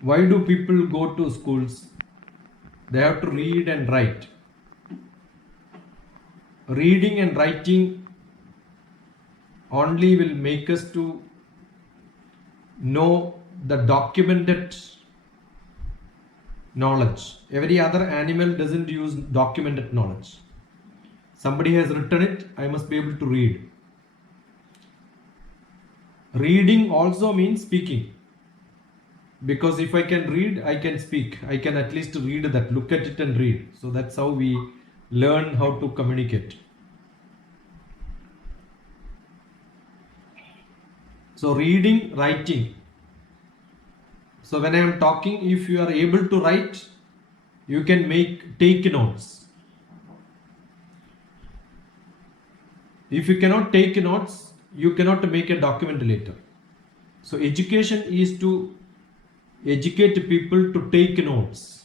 Why do people go to schools? They have to read and write. Reading and writing only will make us to know the documented knowledge. Every other animal doesn't use documented knowledge. Somebody has written it, I must be able to read. Reading also means speaking. Because if I can read, I can speak. I can at least read that, look at it and read. So that's how we learn how to communicate. So reading, writing. So when I am talking, if you are able to write, you can take notes. If you cannot take notes, you cannot make a document later. So education is to educate people to take notes,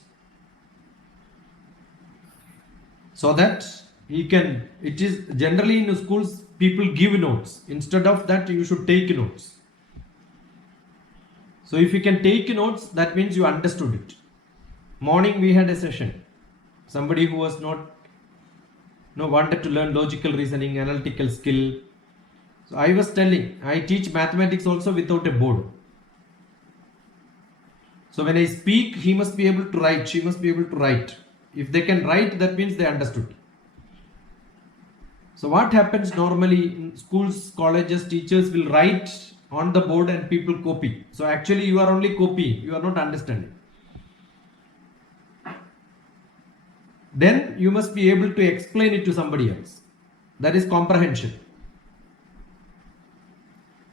so that it is generally in schools people give notes. Instead of that, you should take notes. So if you can take notes, that means you understood it. Morning we had a session. Somebody who was not wanted to learn logical reasoning, analytical skill. So I was telling, I teach mathematics also without a board. So when I speak, he must be able to write, she must be able to write. If they can write, that means they understood. So what happens normally in schools, colleges, teachers will write on the board and people copy. So actually you are only copying, you are not understanding. Then you must be able to explain it to somebody else. That is comprehension.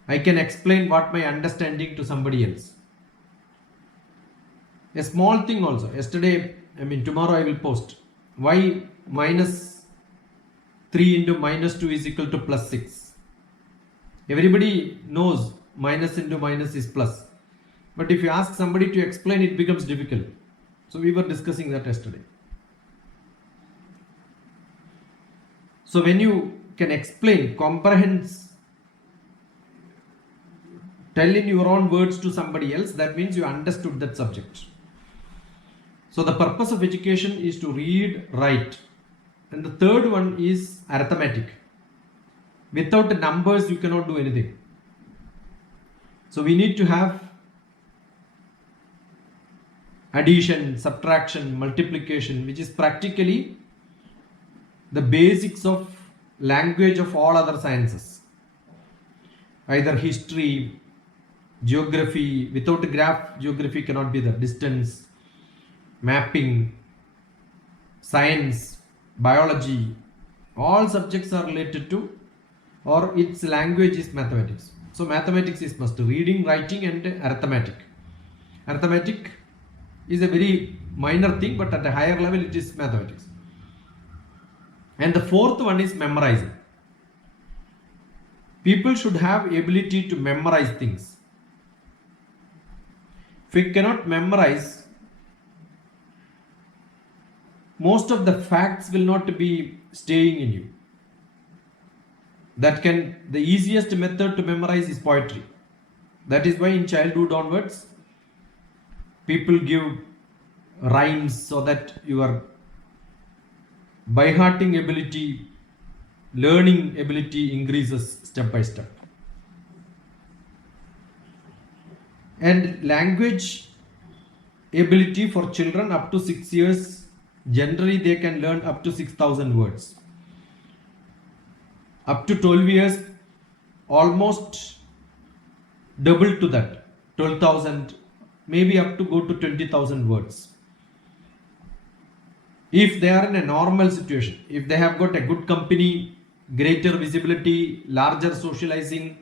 I can explain what my understanding to somebody else. A small thing also. Tomorrow I will post. Why minus 3 into minus 2 is equal to plus 6. Everybody knows minus into minus is plus. But if you ask somebody to explain, it becomes difficult. So we were discussing that yesterday. So when you can explain, comprehend, tell in your own words to somebody else, that means you understood that subject. So the purpose of education is to read, write. And the third one is arithmetic. Without numbers, you cannot do anything. So we need to have addition, subtraction, multiplication, which is practically the basics of language of all other sciences. Either history, geography. Without a graph, geography cannot be there. Distance, mapping, science, biology, all subjects are related to, or its language is mathematics. So mathematics is must. Reading, writing and arithmetic. Arithmetic is a very minor thing, but at a higher level it is mathematics. And the fourth one is memorizing. People should have ability to memorize things. If you cannot memorize, most of the facts will not be staying in you. The easiest method to memorize is poetry. That is why in childhood onwards, people give rhymes so that your by-hearting ability, learning ability increases step by step. And language ability for children up to 6 years, generally they can learn up to 6,000 words. Up to 12 years, almost double to that, 12,000, maybe up to go to 20,000 words. If they are in a normal situation, if they have got a good company, greater visibility, larger socializing,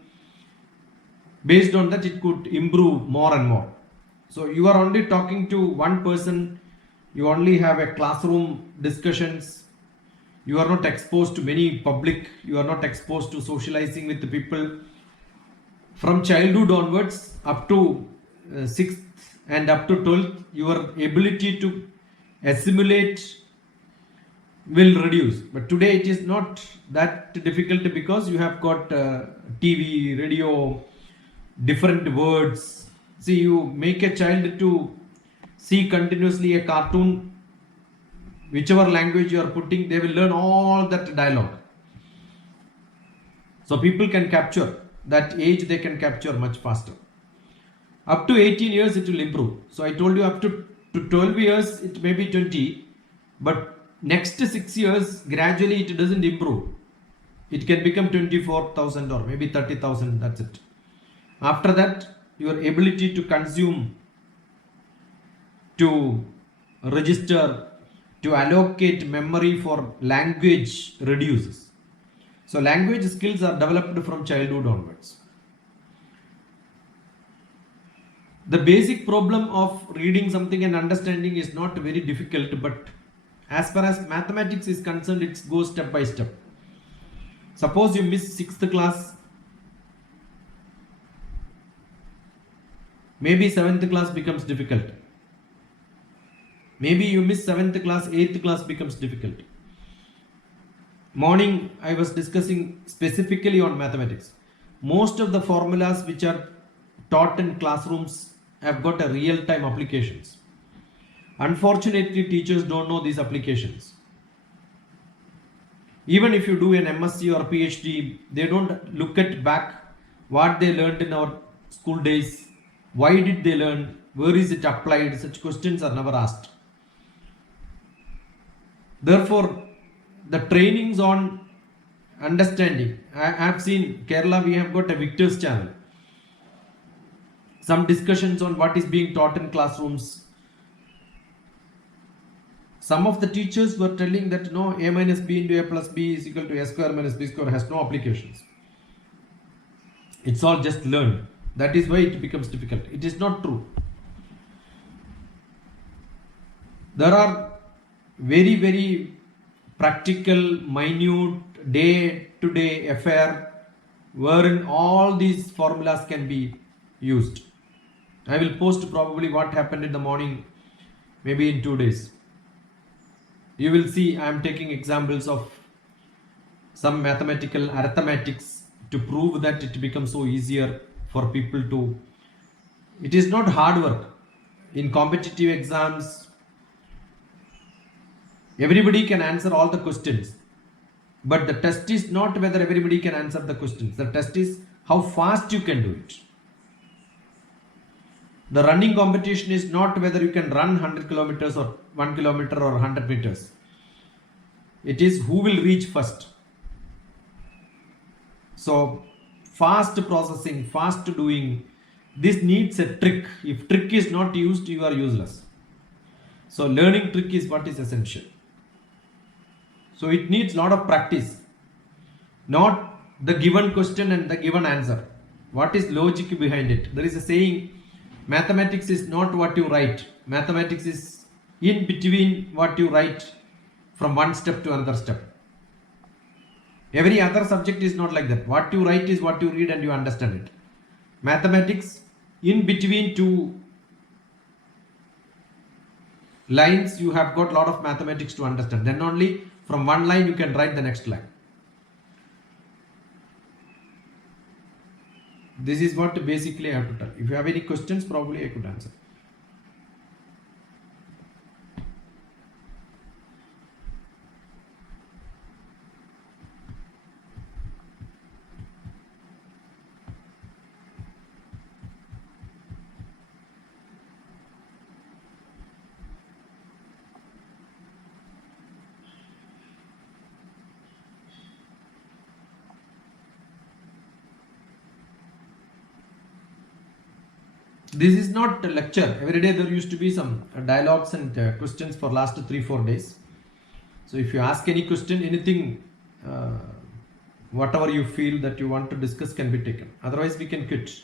based on that it could improve more and more. So you are only talking to one person, you only have a classroom discussions, you are not exposed to many public, you are not exposed to socializing with the people. From childhood onwards up to 6th and up to 12th, your ability to assimilate will reduce. But today it is not that difficult because you have got TV, radio, different words, See, you make a child to see continuously a cartoon, whichever language you are putting, they will learn all that dialogue. So people can capture that age, they can capture much faster. Up to 18 years, it will improve. So I told you up to 12 years, it may be 20, but next 6 years, gradually it doesn't improve. It can become 24,000 or maybe 30,000, that's it. After that, your ability to consume, to register, to allocate memory for language reduces. So language skills are developed from childhood onwards. The basic problem of reading something and understanding is not very difficult, but as far as mathematics is concerned, it goes step by step. Suppose you miss 6th class, maybe 7th class becomes difficult. Maybe you miss 7th class, 8th class becomes difficult. Morning, I was discussing specifically on mathematics. Most of the formulas which are taught in classrooms have got a real-time applications. Unfortunately, teachers don't know these applications. Even if you do an MSc or PhD, they don't look at back what they learned in our school days. Why did they learn? Where is it applied? Such questions are never asked. Therefore, the trainings on understanding. I have seen Kerala, we have got a Victor's channel. Some discussions on what is being taught in classrooms. Some of the teachers were telling that no, a minus b into a plus b is equal to a square minus b square has no applications. It's all just learned. That is why it becomes difficult. It is not true. There are very, very practical, minute, day-to-day affair wherein all these formulas can be used. I will post probably what happened in the morning, maybe in 2 days. You will see I am taking examples of some mathematical arithmetics to prove that it becomes so easier for people to. It is not hard work. In competitive exams, everybody can answer all the questions. But the test is not whether everybody can answer the questions. The test is how fast you can do it. The running competition is not whether you can run 100 kilometers or 1 kilometer or 100 meters. It is who will reach first. So fast processing, fast doing, this needs a trick. If trick is not used, you are useless. So learning trick is what is essential. So it needs a lot of practice. Not the given question and the given answer. What is logic behind it? There is a saying, mathematics is not what you write. Mathematics is in between what you write from one step to another step. Every other subject is not like that. What you write is what you read and you understand it. Mathematics, in between two lines, you have got a lot of mathematics to understand. Then only from one line you can write the next line. This is what basically I have to tell. If you have any questions, probably I could answer. This is not a lecture. Every day there used to be some dialogues and questions for last 3-4 days. So if you ask any question, anything, whatever you feel that you want to discuss can be taken. Otherwise we can quit.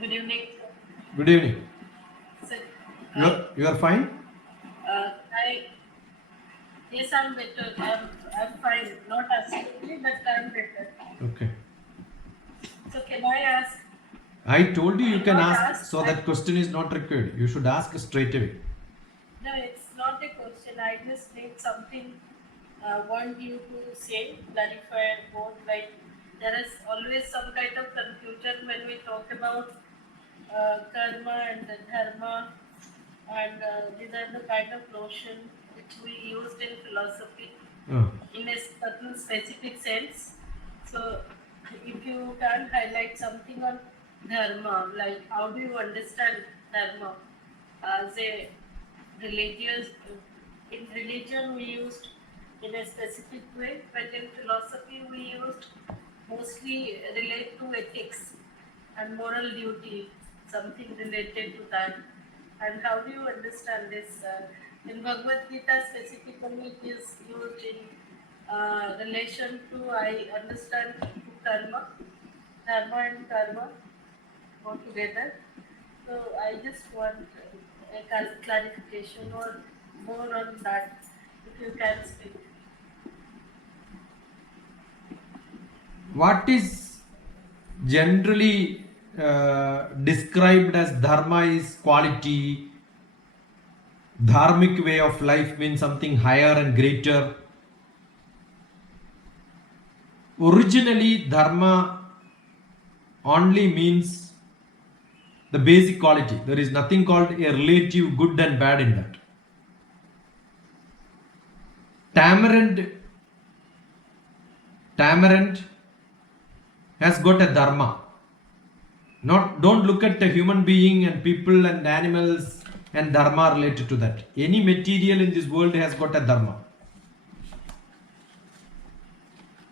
Good evening. Good evening. Sir, You are fine? yes, I'm better. Okay. So can I ask? I told you I'll can not ask, ask. so that question is not required. You should ask straight away. No, it's not a question. I just need something. Want you to say, clarify, both. Like there is always some kind of confusion when we talk about karma and the dharma, and these are the kind of notion which we used in philosophy Uh, in a certain specific sense. So, if you can highlight something on dharma, like how do you understand dharma as a religious? In religion, we used in a specific way, but in philosophy, we used mostly relate to ethics and moral duty, something related to that. And how do you understand this? In Bhagavad Gita specifically, it is used in relation to, I understand, to karma, dharma and karma go together. So I just want a clarification or more on that, if you can speak. what is generally described as dharma is quality. Dharmic way of life means something higher and greater. Originally, dharma only means the basic quality. There is nothing called a relative good and bad in that. Tamarind has got a dharma. Don't look at a human being and people and animals and dharma related to that. Any material in this world has got a dharma.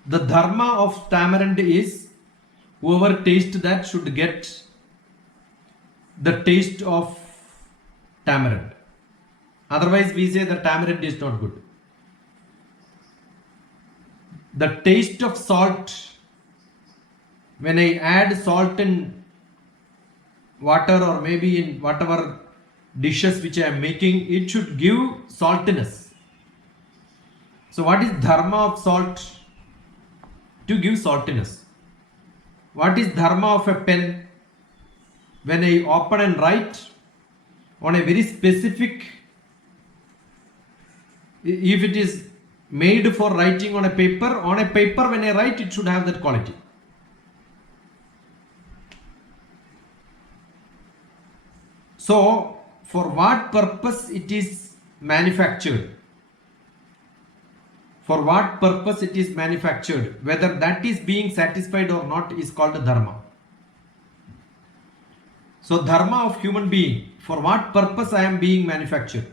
The dharma of tamarind is whoever tastes that should get the taste of tamarind. Otherwise, we say the tamarind is not good. The taste of salt, when I add salt in water or maybe in whatever dishes which I am making, it should give saltiness. So, what is dharma of salt? To give saltiness. What is dharma of a pen? When I open and write on a very specific, if it is made for writing on a paper when I write, it should have that quality. So, for what purpose it is manufactured? For what purpose it is manufactured, whether that is being satisfied or not, is called dharma. So, dharma of human being, for what purpose I am being manufactured?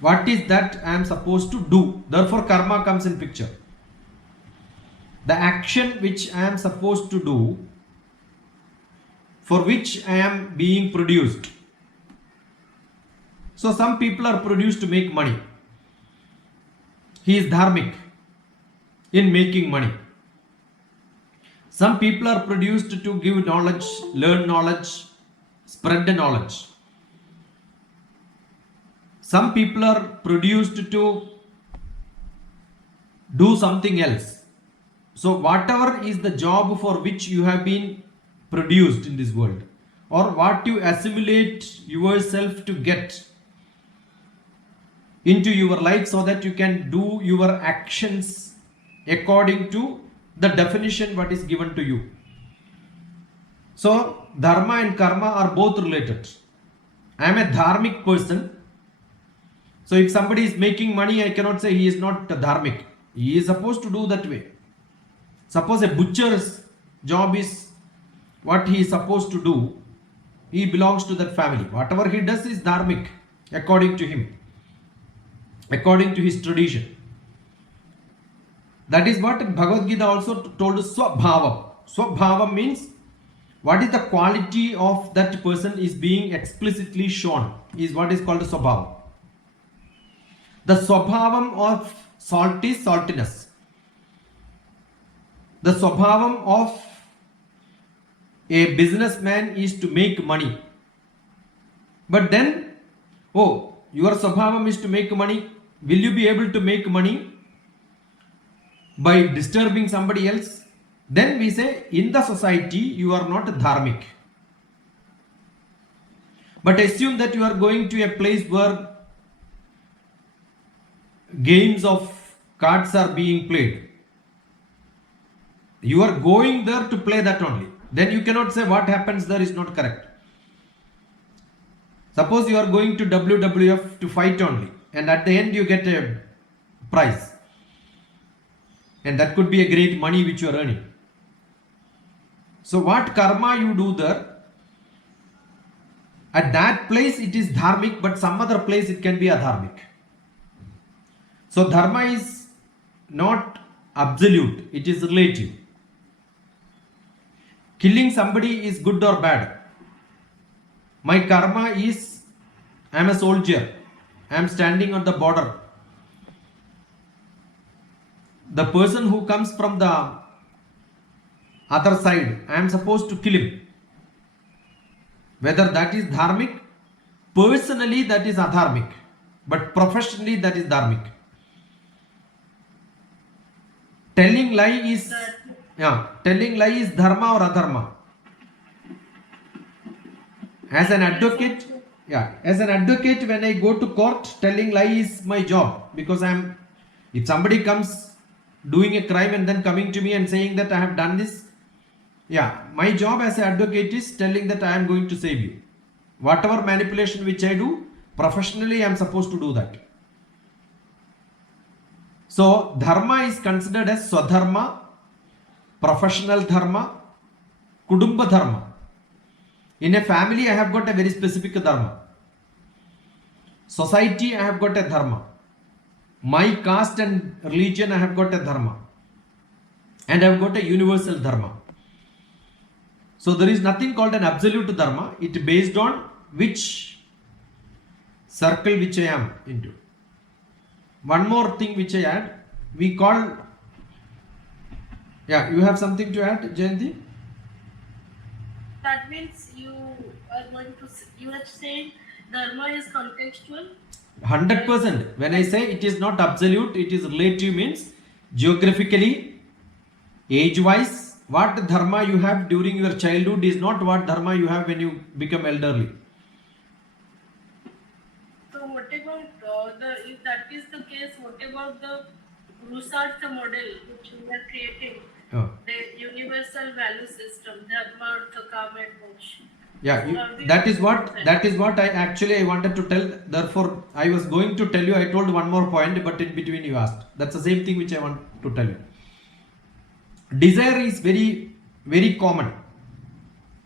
What is that I am supposed to do? Therefore, karma comes in picture. The action which I am supposed to do, for which I am being produced. So, some people are produced to make money. He is dharmic in making money. Some people are produced to give knowledge, learn knowledge, spread the knowledge. Some people are produced to do something else. So, whatever is the job for which you have been produced in this world, or what you assimilate yourself to get into your life so that you can do your actions according to the definition what is given to you. So, dharma and karma are both related. I am a dharmic person. So, if somebody is making money, I cannot say he is not dharmic. He is supposed to do that way. Suppose a butcher's job is what he is supposed to do. He belongs to that family. Whatever he does is dharmic according to him, according to his tradition. That is what Bhagavad Gita also told us, swabhavam. Swabhavam means what is the quality of that person is being explicitly shown, is what is called swabhavam. The swabhavam of salt is saltiness. The swabhavam of a businessman is to make money. But then, your swabhavam is to make money. Will you be able to make money by disturbing somebody else, then we say in the society you are not dharmic. But assume that you are going to a place where games of cards are being played. You are going there to play that only. Then you cannot say what happens there is not correct. Suppose you are going to WWF to fight only, and at the end you get a prize. And that could be a great money which you are earning. So what karma you do there, at that place it is dharmic, but some other place it can be adharmic. So dharma is not absolute, it is relative. Killing somebody is good or bad. My karma is, I am a soldier, I am standing on the border. The person who comes from the other side, I am supposed to kill him. Whether that is dharmic, personally that is adharmic, but professionally that is dharmic. Telling lie is dharma or adharma. As an advocate, when I go to court, telling lie is my job, because if somebody comes doing a crime and then coming to me and saying that I have done this, my job as an advocate is telling that I am going to save you. Whatever manipulation which I do, professionally I am supposed to do that. So dharma is considered as swadharma, professional dharma, kudumba dharma. In a family I have got a very specific dharma. Society I have got a dharma. My caste and religion I have got a dharma. And I have got a universal dharma. So there is nothing called an absolute dharma. It is based on which circle which I am into. One more thing which I add, we call, you have something to add, Jayanti? That means you are saying dharma is contextual? 100%. When I say it is not absolute, it is relative, means geographically, age-wise, what dharma you have during your childhood is not what dharma you have when you become elderly. So what about if that is the case, what about the Rusartha model which we are creating? The universal value system, dharma, artha, kama and moksha. That is what I wanted to tell. Therefore, I was going to tell you, I told one more point, but in between you asked. That's the same thing which I want to tell you. Desire is very, very common.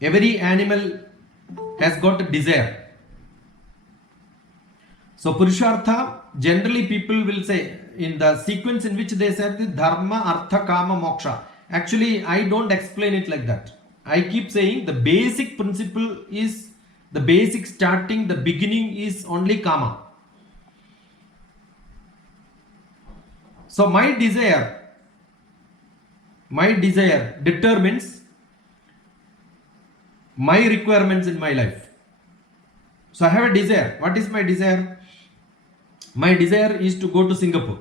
Every animal has got a desire. So Purushartha, generally people will say, in the sequence in which they say the dharma, artha, kama, moksha. Actually, I don't explain it like that. I keep saying the basic principle is, the basic starting, the beginning is only kama. So my desire determines my requirements in my life. So I have a desire. What is my desire? My desire is to go to Singapore.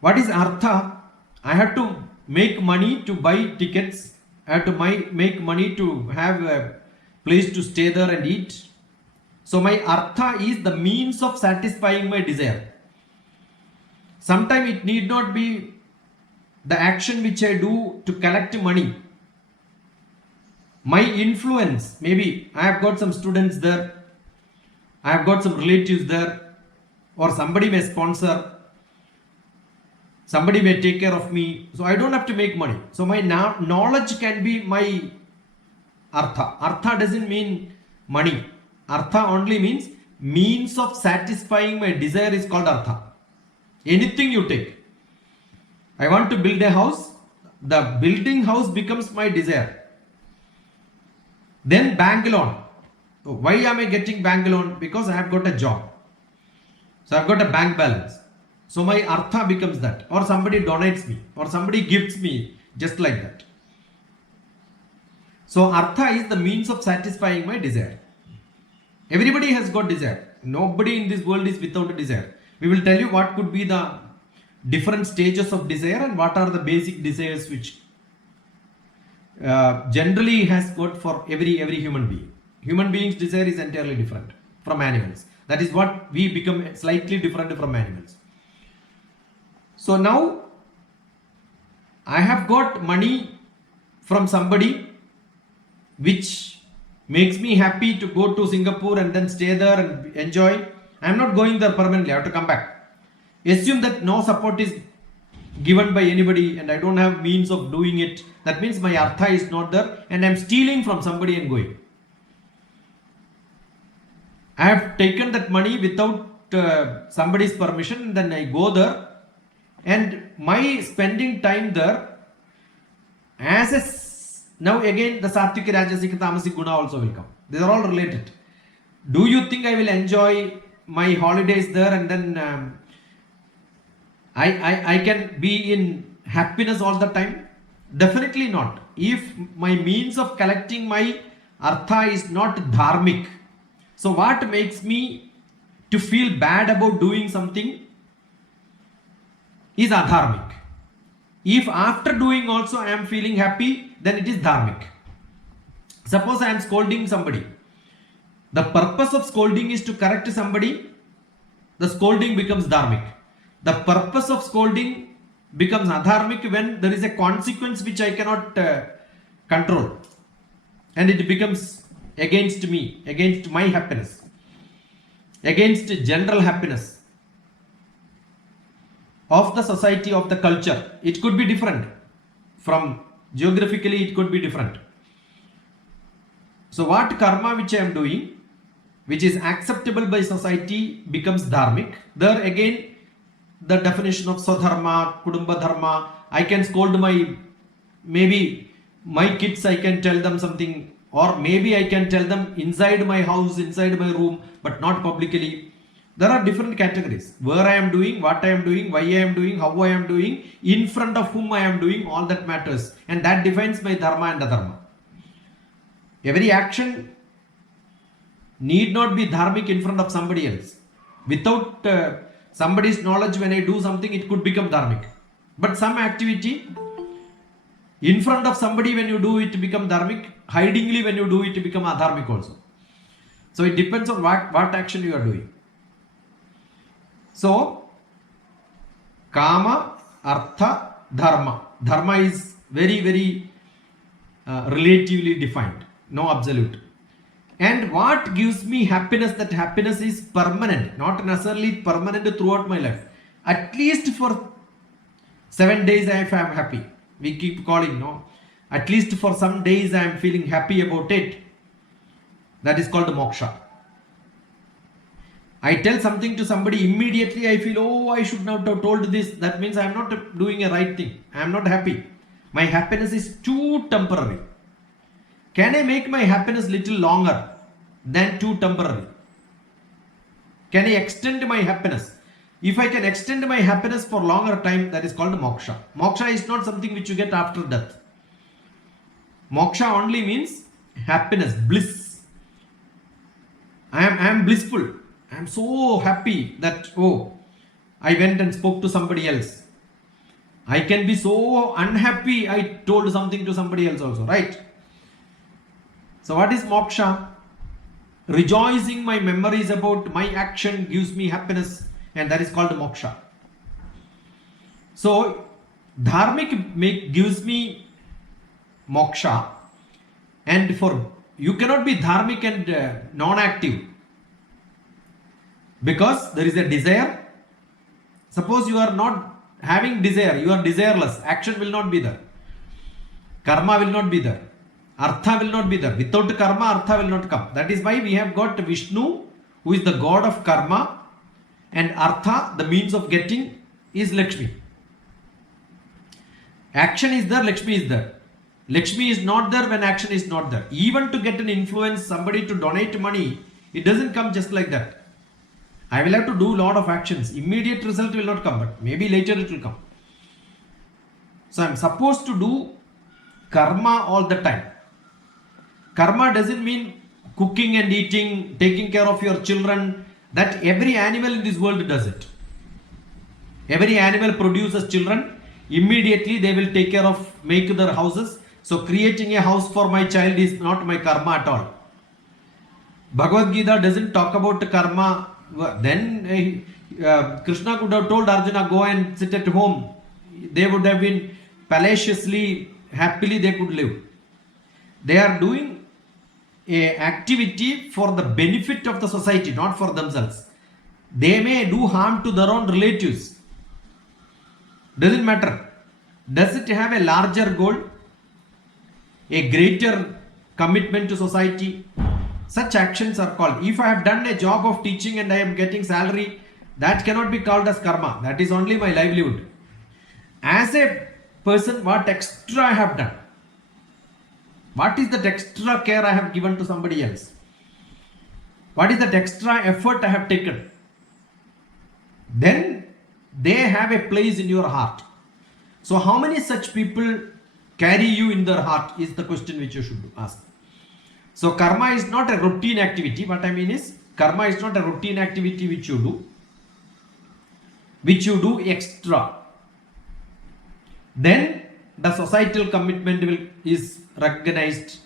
What is artha? I have to make money to buy tickets. I have to make money to have a place to stay there and eat. So my artha is the means of satisfying my desire. Sometimes it need not be the action which I do to collect money. My influence, maybe I have got some students there, I have got some relatives there, or somebody may sponsor, somebody may take care of me, so I don't have to make money. So my knowledge can be my artha. Artha doesn't mean money. Artha only means means of satisfying my desire is called artha. Anything you take. I want to build a house. The building house becomes my desire. Then bank loan. Why am I getting bank loan? Because I have got a job. So I have got a bank balance. So my artha becomes that. Or somebody donates me. Or somebody gifts me. Just like that. So artha is the means of satisfying my desire. Everybody has got desire. Nobody in this world is without a desire. We will tell you what could be the different stages of desire and what are the basic desires which generally has got for every human being. Human beings' desire is entirely different from animals. That is what we become slightly different from animals. So now I have got money from somebody which makes me happy to go to Singapore and then stay there and enjoy. I am not going there permanently. I have to come back. Assume that no support is given by anybody and I don't have means of doing it. That means my artha is not there and I am stealing from somebody and going. I have taken that money without somebody's permission and then I go there, and my spending time there as a, now again the Sattvic, Rajasic, Tamasic Guna also will come. These are all related. Do you think I will enjoy my holidays there and then I can be in happiness all the time? Definitely not. If my means of collecting my artha is not dharmic, so what makes me to feel bad about doing something is adharmic. If after doing also I am feeling happy, then it is dharmic. Suppose I am scolding somebody. The purpose of scolding is to correct somebody. The scolding becomes dharmic. The purpose of scolding becomes adharmic when there is a consequence which I cannot control. And it becomes against me, against my happiness, against general happiness of the society, of the culture. It could be different. From geographically, it could be different. So what karma which I am doing, which is acceptable by society, becomes dharmic. There again, the definition of swadharma, kudumba dharma, I can scold maybe my kids, I can tell them something, or maybe I can tell them inside my house, inside my room, but not publicly. There are different categories. Where I am doing, what I am doing, why I am doing, how I am doing, in front of whom I am doing, all that matters. And that defines my dharma and adharma. Every action need not be dharmic in front of somebody else. Without somebody's knowledge, when I do something, it could become dharmic. But some activity, in front of somebody when you do it become dharmic, hidingly when you do it become adharmic also. So it depends on what action you are doing. So, kama, artha, dharma. Dharma is very relatively defined, no absolute. And what gives me happiness, that happiness is permanent, not necessarily permanent throughout my life. At least for 7 days if I am happy. We keep calling, no? At least for some days I am feeling happy about it. That is called moksha. I tell something to somebody, immediately I feel, oh, I should not have told this. That means I am not doing a right thing. I am not happy. My happiness is too temporary. Can I make my happiness little longer than too temporary? Can I extend my happiness? If I can extend my happiness for longer time, that is called moksha. Moksha is not something which you get after death. Moksha only means happiness, bliss. I am blissful. I am so happy that, oh, I went and spoke to somebody else. I can be so unhappy I told something to somebody else also, right? So what is moksha? Rejoicing my memories about my action gives me happiness, and that is called moksha. So dharmic gives me moksha, and for you cannot be dharmic and non-active, because there is a desire. Suppose you are not having desire, you are desireless, action will not be there, karma will not be there, artha will not be there. Without karma, artha will not come. That is why we have got Vishnu, who is the god of karma, and artha, the means of getting, is Lakshmi. Action is there, Lakshmi is there. Lakshmi is not there when action is not there. Even to get an influence, somebody to donate money, it doesn't come just like that. I will have to do a lot of actions. Immediate result will not come, but maybe later it will come. So I am supposed to do karma all the time. Karma doesn't mean cooking and eating, taking care of your children. That every animal in this world does it. Every animal produces children. Immediately they will take care of, make their houses. So creating a house for my child is not my karma at all. Bhagavad Gita doesn't talk about karma. Then Krishna could have told Arjuna, go and sit at home. They would have been pallaciously, happily they could live. They are doing a activity for the benefit of the society, not for themselves. They may do harm to their own relatives. Doesn't matter. Does it have a larger goal? A greater commitment to society? Such actions are called. If I have done a job of teaching and I am getting salary, that cannot be called as karma. That is only my livelihood. As a person, what extra I have done? What is that extra care I have given to somebody else? What is that extra effort I have taken? Then they have a place in your heart. So how many such people carry you in their heart is the question which you should ask. So karma is not a routine activity. What I mean is, karma is not a routine activity which you do extra. Then the societal commitment is recognized.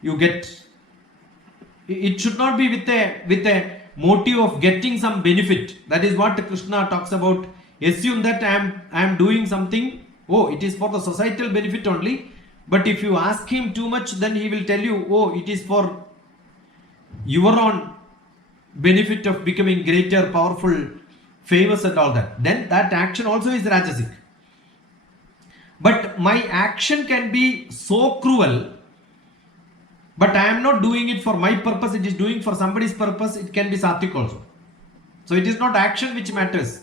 You get, it should not be with a motive of getting some benefit. That is what Krishna talks about. Assume that I am doing something, oh, it is for the societal benefit only. But if you ask him too much, then he will tell you, oh, it is for your own benefit of becoming greater, powerful, famous and all that. Then that action also is rajasic. But my action can be so cruel, but I am not doing it for my purpose, it is doing for somebody's purpose, it can be sattvic also. So it is not action which matters.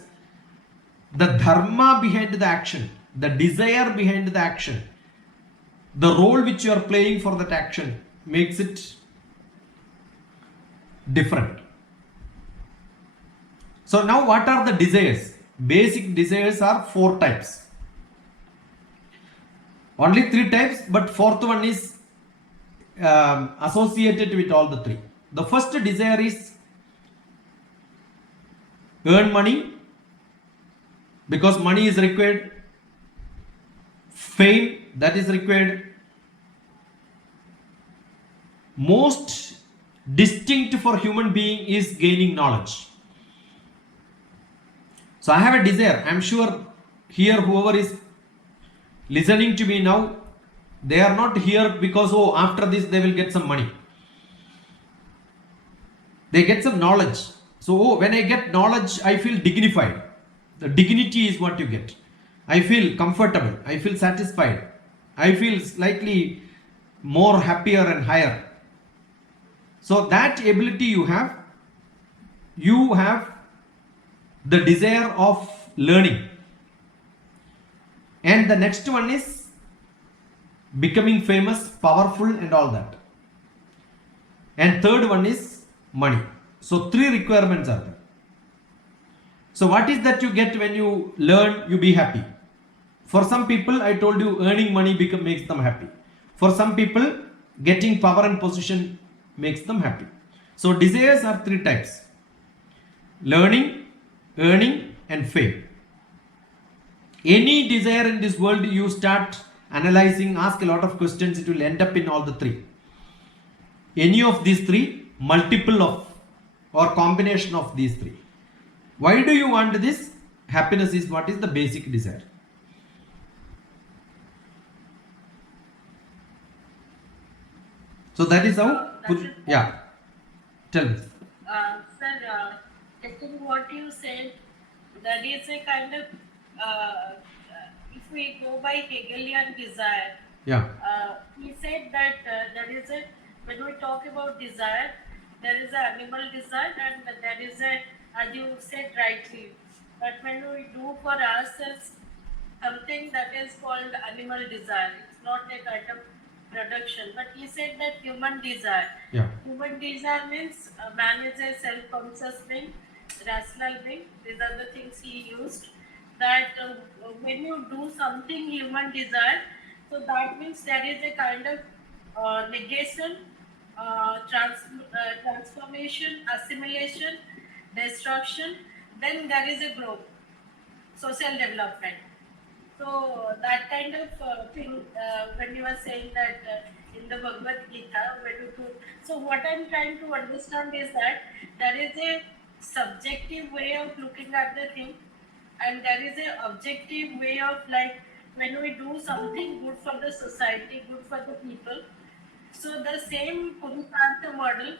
The dharma behind the action, the desire behind the action, the role which you are playing for that action makes it different. So now what are the desires? Basic desires are 4 types. Only 3 types, but 4th one is associated with all the 3. The first desire is earn money, because money is required. Fame, that is required. Most distinct for human being is gaining knowledge. So I have a desire. I am sure here whoever is listening to me now, they are not here because, oh, after this they will get some money. They get some knowledge. So, oh, when I get knowledge, I feel dignified. The dignity is what you get. I feel comfortable. I feel satisfied. I feel slightly more happier and higher. So that ability you have the desire of learning. And the next one is becoming famous, powerful and all that. And third one is money. So 3 requirements are there. So what is that you get when you learn, you be happy? For some people, I told you, earning money makes them happy. For some people, getting power and position makes them happy. So desires are 3 types: learning, earning and fame. Any desire in this world, you start analyzing, ask a lot of questions, it will end up in all the 3. Any of these 3, multiple of or combination of these 3. Why do you want this? Happiness is what is the basic desire. So that is how, yeah, tell me. Sir, taking what you said, that is a kind of, if we go by Hegelian desire, Yeah. He said that there is a, when we talk about desire, there is an animal desire and there is a, as you said rightly, but when we do for ourselves something that is called animal desire, it's not a kind of production, but he said that human desire. Yeah. Human desire means man is a self-conscious being, rational being. These are the things he used. That when you do something human desire, so that means there is a kind of negation, transformation, assimilation, destruction. Then there is a growth. social development. So that kind of thing, when you are saying that in the Bhagavad Gita, when you put, so what I'm trying to understand is that there is a subjective way of looking at the thing, and there is a objective way of, like, when we do something good for the society, good for the people. So the same Purushartha model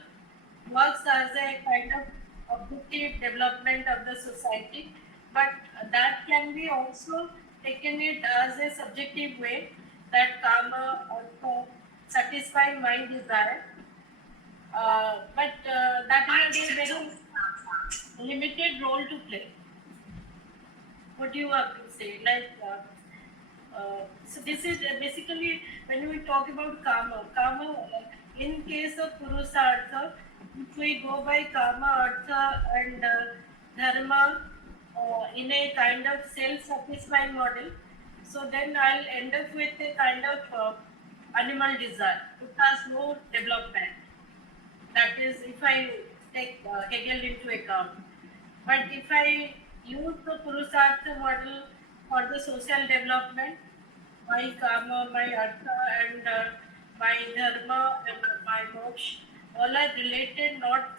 works as a kind of objective development of the society, but that can be also taken it as a subjective way, that karma also satisfying my desire, but that has a very limited role to play. What do you have to say? So this is basically when we talk about karma, in case of Purushartha, if we go by karma, artha and dharma in a kind of self-satisfying model, so then I'll end up with a kind of animal desire. It has no development. That is, if I take Hegel into account. But if I use the Purushartha model for the social development, my karma, my artha, and my dharma, and my moksha, all are related, not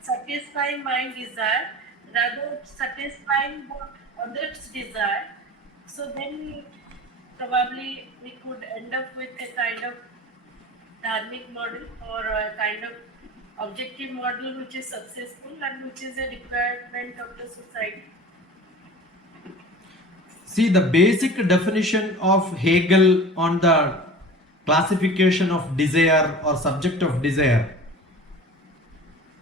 satisfying my desire, rather satisfying the other's desire. So then probably we could end up with a kind of dharmic model, or a kind of objective model which is successful and which is a requirement of the society. See, the basic definition of Hegel on the classification of desire or subject of desire,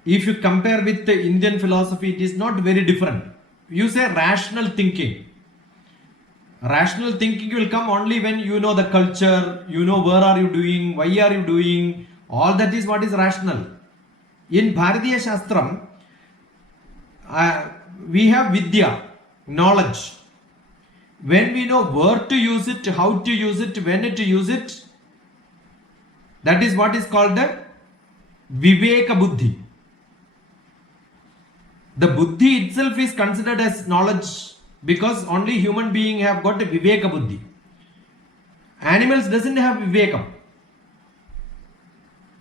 if you compare with the Indian philosophy, it is not very different. You say rational thinking. Rational thinking will come only when you know the culture, you know where are you doing, why are you doing, all that is what is rational. In Bharatiya Shastram, we have Vidya, knowledge. When we know where to use it, how to use it, when to use it, that is what is called the Viveka Buddhi. The Buddhi itself is considered as knowledge because only human being have got a Viveka Buddhi. Animals doesn't have Viveka.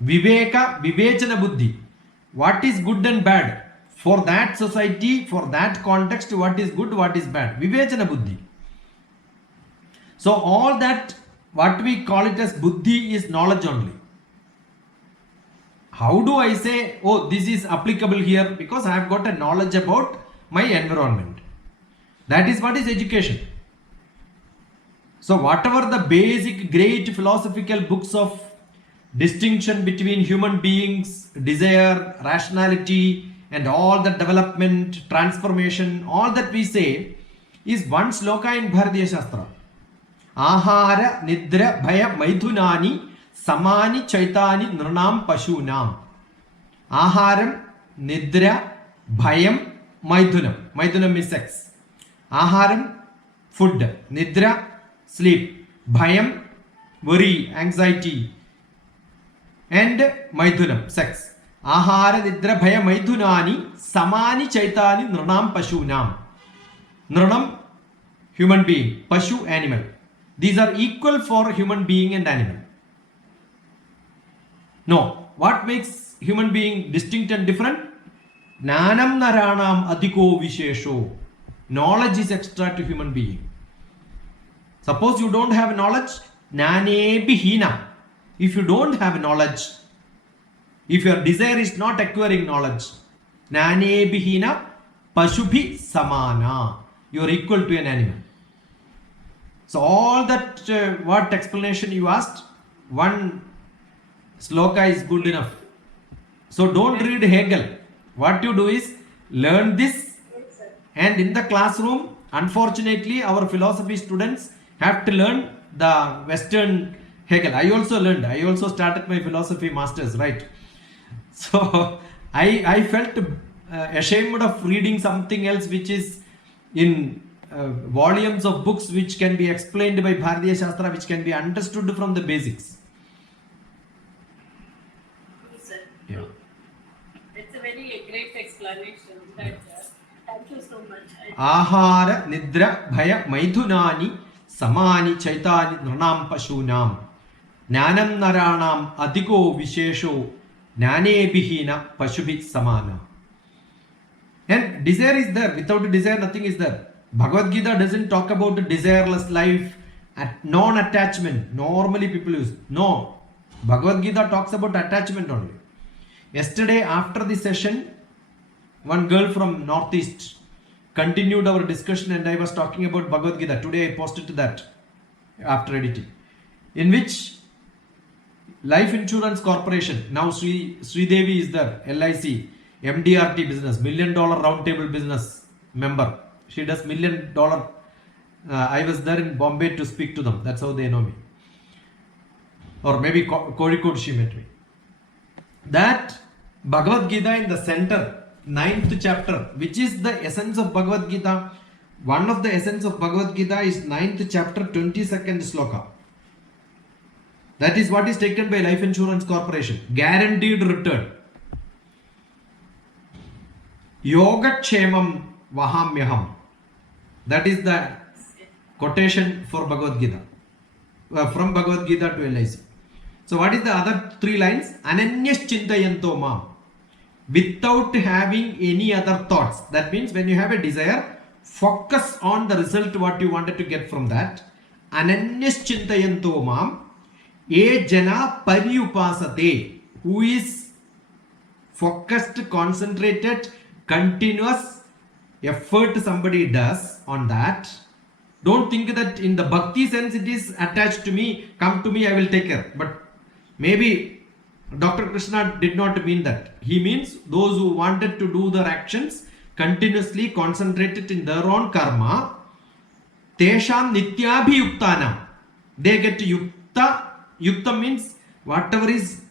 Viveka, Vivechana Buddhi. What is good and bad? For that society, for that context, what is good, what is bad? Vivechana Buddhi. So all that, what we call it as Buddhi, is knowledge only. How do I say, oh, this is applicable here? Because I have got a knowledge about my environment. That is what is education. So whatever the basic great philosophical books of distinction between human beings, desire, rationality, and all the development, transformation, all that we say is one sloka in Bharatiya Shastra. Ahara nidra bhaya maithunani samani chaitani nranam pashunam. Aharam, nidra, bhayam, maithunam. Maithunam is sex. Aharam, food. Nidra, sleep. Bhayam, worry, anxiety. And maithunam, sex. Ahara, nidra, bhaya, maithunani samani chaitani nranam pashunam. Nranam, human being. Pashu, animal. These are equal for human being and animal. No. What makes human being distinct and different? Jnanam naranam adhiko vishesho. Knowledge is extra to human being. Suppose you don't have knowledge, jnane hina. If you don't have knowledge, if your desire is not acquiring knowledge, jnane hina pashubhi samana. You are equal to an animal. So all that what explanation you asked, one sloka is good enough. So don't read Hegel. What you do is learn this, and in the classroom, unfortunately, our philosophy students have to learn the Western Hegel. I also learned. I also started my philosophy masters, right? So I felt ashamed of reading something else which is in volumes of books which can be explained by Bharatiya Shastra, which can be understood from the basics. Yeah. It's a very great explanation. Thank you so much. Ahara Nidra Bhaya Maithunani Samani Chaitani Nranam Pashunam Nanam Naranam Adiko Vishesho Nane Bihina Pashubhi Samana. And desire is there. Without desire, nothing is there. Bhagavad Gita doesn't talk about a desireless life, non-attachment. Normally people use. No. Bhagavad Gita talks about attachment only. Yesterday, after the session, one girl from Northeast continued our discussion and I was talking about Bhagavad Gita. Today I posted that after editing. In which Life Insurance Corporation, now Sridevi is there, LIC, MDRT business, $1 million roundtable business member. She does $1 million. I was there in Bombay to speak to them. That's how they know me. Or maybe Kozhikode she met me. That Bhagavad Gita in the center, 9th chapter, which is the essence of Bhagavad Gita. One of the essence of Bhagavad Gita is 9th chapter, 22nd sloka. That is what is taken by Life Insurance Corporation. Guaranteed return. Yogatshemam Vahamyaham. That is the quotation for Bhagavad Gita. From Bhagavad Gita to LIC. So what is the other 3 lines? Ananyas Chintayanto Mam. Without having any other thoughts. That means when you have a desire, focus on the result what you wanted to get from that. Ananyas Chintayanto Mam. A jana paryupasate, who is focused, concentrated, continuous effort somebody does on that. Don't think that in the bhakti sense it is attached to me, come to me, I will take care. But maybe Dr. Krishna did not mean that. He means those who wanted to do their actions continuously concentrated in their own karma. Tesham nityabhiyuktanam. They get yukta. Yukta means whatever is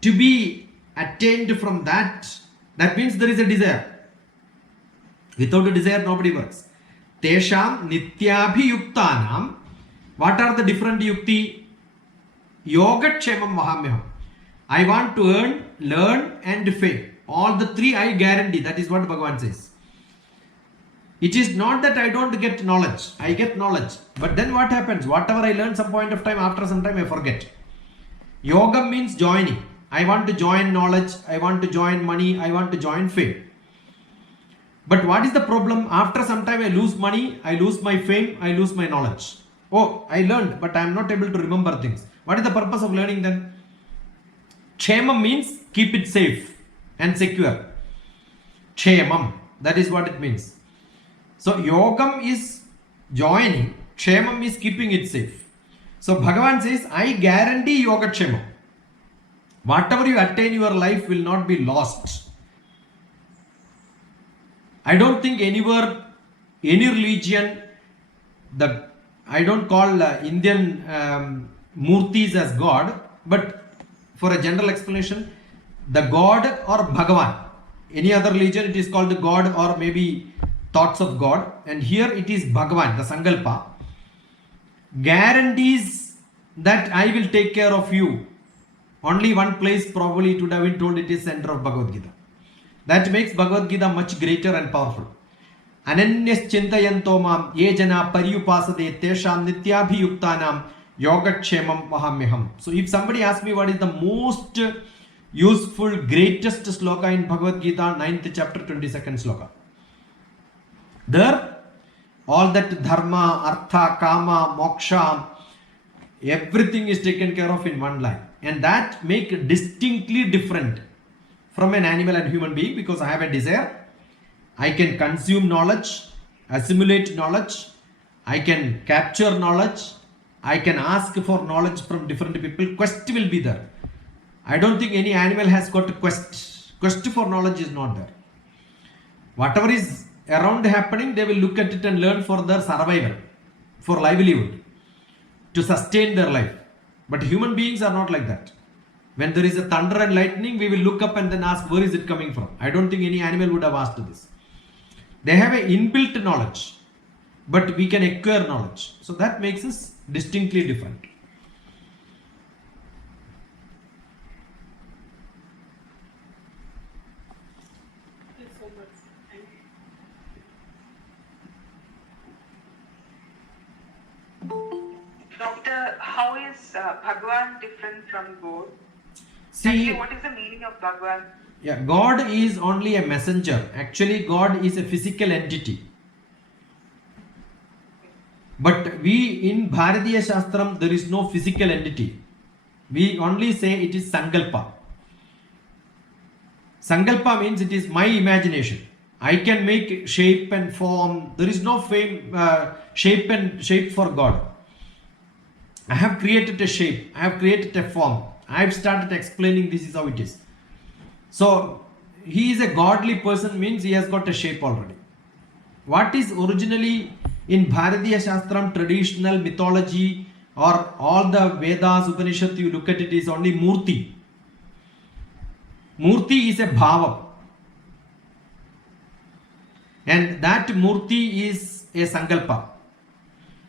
to be attained from that. That means there is a desire. Without a desire, nobody works. Tesham nityabhiyuktanam. What are the different yukti? Yogatshemam vahamyaham. I want to earn, learn and fame. All the 3 I guarantee. That is what Bhagavan says. It is not that I don't get knowledge. I get knowledge. But then what happens? Whatever I learn some point of time, after some time I forget. Yoga means joining. I want to join knowledge. I want to join money. I want to join fame. But what is the problem? After some time I lose money. I lose my fame. I lose my knowledge. Oh, I learned, but I am not able to remember things. What is the purpose of learning then? Kshemam means keep it safe and secure. Kshemam. That is what it means. So yogam is joining, kshemam is keeping it safe. So Bhagavan says, I guarantee yogatshemam. Whatever you attain, your life will not be lost. I don't think anywhere, any religion, I don't call Indian Murthys as God, but for a general explanation, the God or Bhagavan. Any other religion, it is called the God or maybe thoughts of God, and here it is Bhagavan, the Sankalpa, guarantees that I will take care of you. Only one place probably it would have been told, it is center of Bhagavad Gita. That makes Bhagavad Gita much greater and powerful. Ananyas Chintayanto Mam Ye Jana Paryupasade Tesham Nityabhiyuktanam Yogatshemam Vahamyaham. So if somebody asks me what is the most useful, greatest sloka in Bhagavad Gita, 9th chapter, 22nd sloka. There, all that dharma, artha, kama, moksha, everything is taken care of in one line. And that make distinctly different from an animal and human being, because I have a desire. I can consume knowledge, assimilate knowledge. I can capture knowledge. I can ask for knowledge from different people. Quest will be there. I don't think any animal has got a quest. Quest for knowledge is not there. Whatever is around happening, they will look at it and learn for their survival, for livelihood, to sustain their life. But human beings are not like that. When there is a thunder and lightning, we will look up and then ask, where is it coming from? I don't think any animal would have asked this. They have an inbuilt knowledge, but we can acquire knowledge. So that makes us distinctly different. Thank you so much. Thank is Bhagavan different from God? See, Actually, what is the meaning of Bhagavan? yeah, God is only a messenger. Actually, God is a physical entity. But we in Bharatiya Shastram, there is no physical entity. We only say it is Sankalpa. Sankalpa means it is my imagination. I can make shape and form. There is no shape for God. I have created a shape. I have created a form. I have started explaining this is how it is. So he is a godly person means he has got a shape already. What is originally in Bharatiya Shastram, traditional mythology, or all the Vedas, Upanishad, you look at it, is only Murthy. Murthy is a bhava. And that Murthy is a Sankalpa.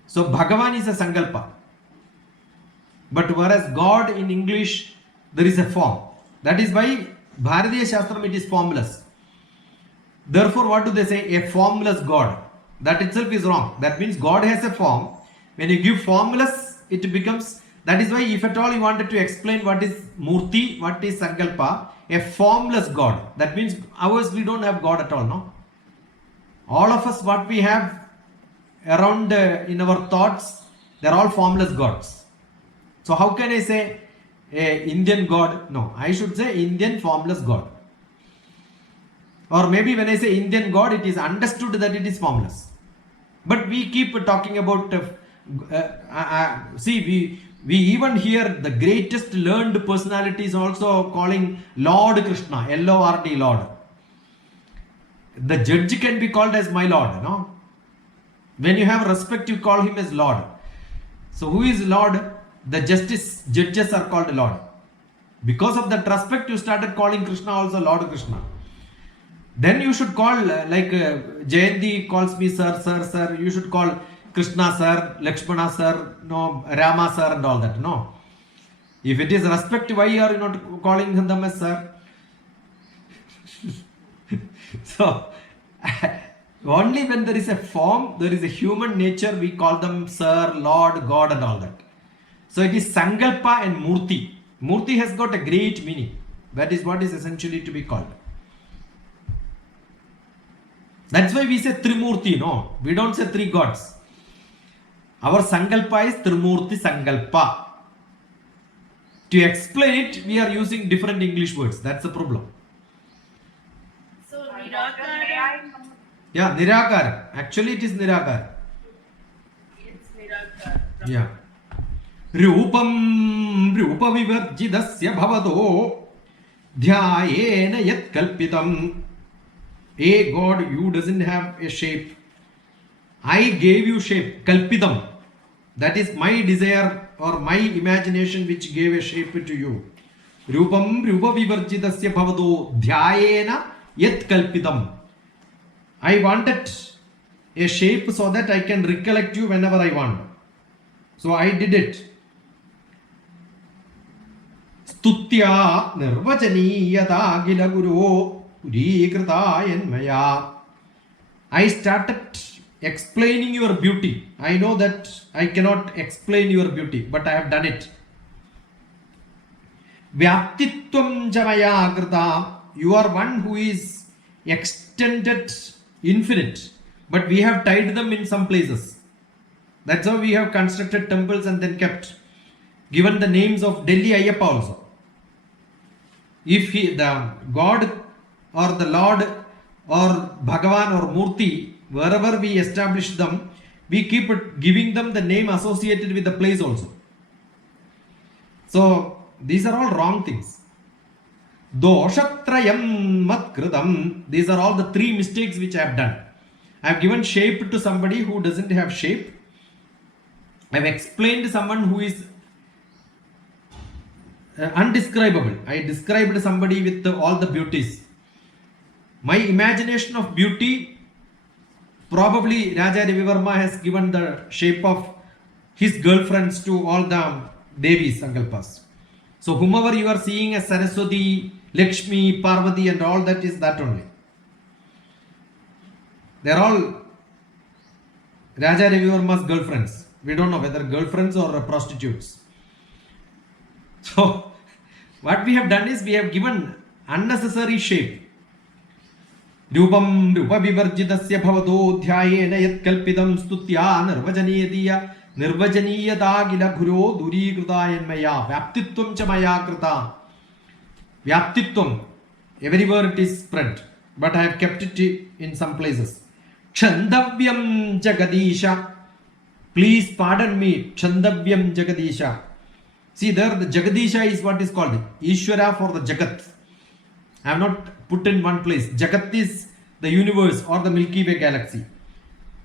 So Bhagavan is a Sankalpa. But whereas God in English, there is a form. That is why Bharatiya Shastram, it is formless. Therefore, what do they say? A formless God. That itself is wrong. That means God has a form. When you give formless, it becomes, that is why if at all you wanted to explain what is Murthy, what is Sankalpa, a formless God. That means ours, we don't have God at all, no? All of us, what we have around in our thoughts, they're all formless gods. So how can I say a Indian God? No, I should say Indian formless God. Or maybe when I say Indian God, it is understood that it is formless. But we keep talking about, see, we even hear the greatest learned personalities also calling Lord Krishna, L-O-R-D, Lord. The judge can be called as my Lord, no? When you have respect, you call him as Lord. So who is Lord? The judges are called Lord. Because of that respect, you started calling Krishna also Lord Krishna. Then you should call, like Jayanti calls me sir. You should call Krishna sir, Lakshmana sir, no, Rama sir and all that. No. If it is respect, why are you not calling them as sir? So, only when there is a form, there is a human nature, we call them sir, Lord, God and all that. So it is Sankalpa and Murthy. Murthy has got a great meaning. That is what is essentially to be called. That's why we say Trimurti, no? We don't say three gods. Our Sankalpa is Trimurti Sankalpa. To explain it, we are using different English words. That's the problem. So Doctor, may Nirakara, I? Yeah, Nirakar. Actually, it is Nirakar. it's Nirakara. Yeah. Rupam Rupavivarjidasya bhavado dhyayena yat kalpitam. A God, you doesn't have a shape. I gave you shape, kalpitam. That is my desire or my imagination which gave a shape to you. Rupam Rupavivarjidasya bhavado dhyayena yat kalpitam. I wanted a shape so that I can recollect you whenever I want. So I did it. Stutya nirvajaniyata gila guru purikritaya. I started explaining your beauty. I know that I cannot explain your beauty, but I have done it. Vyaptitvam jamaya krita. You are one who is extended, infinite, but we have tied them in some places. That's how we have constructed temples and then kept. Given the names of Delhi Ayyappa also. If the God or the Lord or Bhagavan or Murthy, wherever we establish them, we keep giving them the name associated with the place also. So these are all wrong things. Doshatrayam matkritam. These are all the three mistakes which I have done. I have given shape to somebody who doesn't have shape. I have explained someone who is undescribable. I described somebody with all the beauties. My imagination of beauty, probably Raja Ravivarma has given the shape of his girlfriends to all the Devis, Sankalpas. So whomever you are seeing as Saraswati, Lakshmi, Parvati and all that is that only. They are all Raja Ravivarma's girlfriends. We don't know whether girlfriends or prostitutes. So what we have done is we have given unnecessary shape. रूपं रूपविवर्जितस्य भवतो ध्यायेन यत्कल्पितं स्तुत्या निर्वचनीयता किल गुरो दूरीकृतायन्मया व्याप्तित्वं च मया कृता व्याप्तित्वं everywhere it is spread but I have kept it in some places Chandhavyam Jagadisha please pardon me Chandhavyam Jagadisha see there the Jagadisha is what is called Ishvara for the Jagat I have not put in one place. Jagat is the universe or the Milky Way galaxy.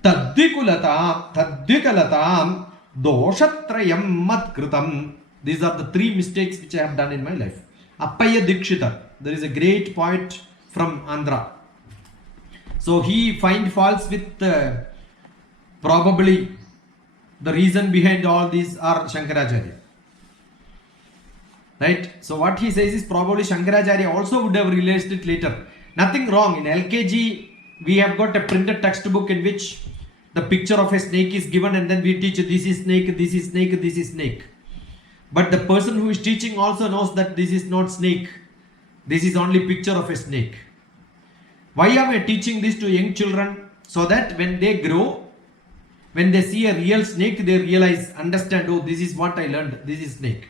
Tadvikalatam doshatrayam matkritam. These are the three mistakes which I have done in my life. Appaya Dikshita. There is a great poet from Andhra. So he finds faults with probably the reason behind all these are Shankaracharya. Right? So what he says is probably Shankaracharya also would have realized it later. Nothing wrong. In LKG, we have got a printed textbook in which the picture of a snake is given and then we teach this is snake, this is snake, this is snake. But the person who is teaching also knows that this is not snake. This is only picture of a snake. Why am I teaching this to young children? So that when they grow, when they see a real snake, they realize, understand, oh, this is what I learned, this is snake.